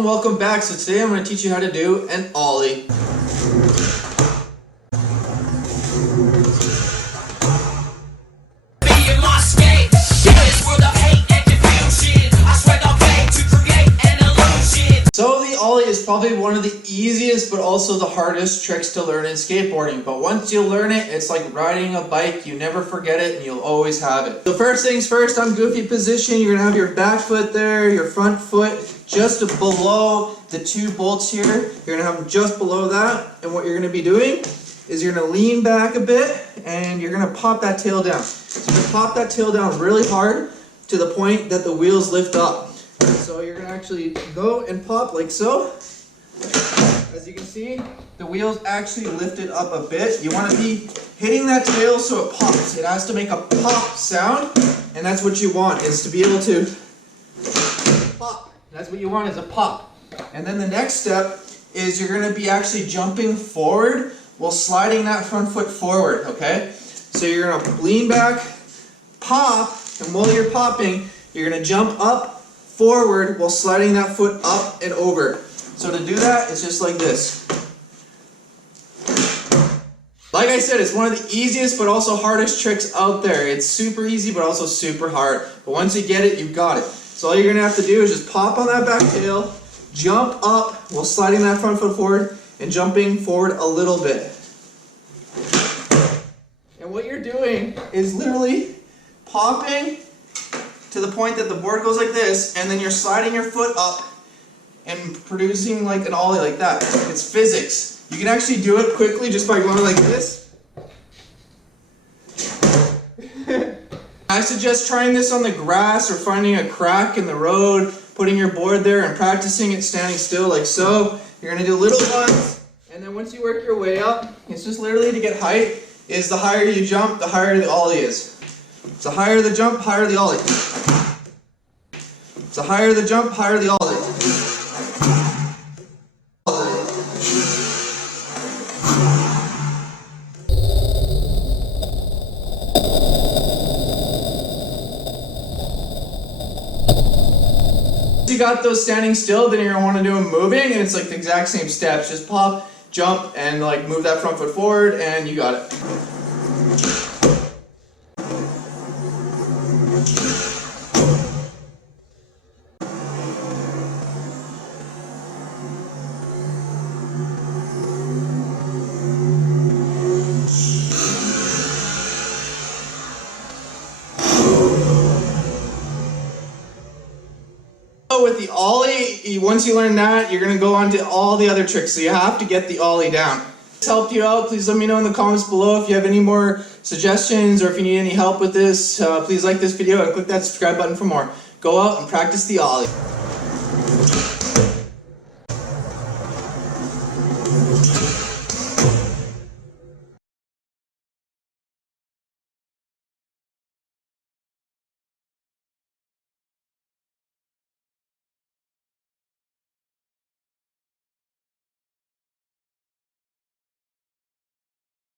everyone, welcome back. So today I'm going to teach you how to do an ollie. So the ollie is probably one of the easiest but also the hardest tricks to learn in skateboarding. But once you learn it, it's like riding a bike. You never forget it and you'll always have it. So first things first, on goofy position, you're going to have your back foot there, your front foot just below the two bolts here. You're going to have them just below that. And what you're going to be doing is you're going to lean back a bit and you're going to pop that tail down. So you're going to pop that tail down really hard to the point that the wheels lift up. So you're going to actually go and pop like so. As you can see, the wheels actually lifted up a bit. You want to be hitting that tail so it pops. It has to make a pop sound, and that's what you want, is to be able to pop. That's what you want, is a pop. And then the next step is you're going to be actually jumping forward while sliding that front foot forward, okay? So you're going to lean back, pop, and while you're popping, you're going to jump up, forward while sliding that foot up and over. So to do that, it's just like this. Like I said, it's one of the easiest but also hardest tricks out there. It's super easy but also super hard. But once you get it, you've got it. So all you're going to have to do is just pop on that back tail, jump up while sliding that front foot forward and jumping forward a little bit. And what you're doing is literally popping to the point that the board goes like this, and then you're sliding your foot up and producing like an ollie like that. It's physics. You can actually do it quickly just by going like this. I suggest trying this on the grass or finding a crack in the road, putting your board there and practicing it standing still like so. You're going to do little ones, and then once you work your way up, it's just literally to get height, is the higher you jump, the higher the ollie is. So higher the jump, higher the ollie. So higher the jump, higher the ollie. Once you got those standing still, then you're going to want to do them moving, and it's like the exact same steps. Just pop, jump, and like move that front foot forward, and you got it. With the ollie, once you learn that, you're going to go on to all the other tricks, so you have to get the ollie down. If this helped you out, please let me know in the comments below if you have any more suggestions or if you need any help with this. Please like this video and click that subscribe button for more. Go out and practice the ollie.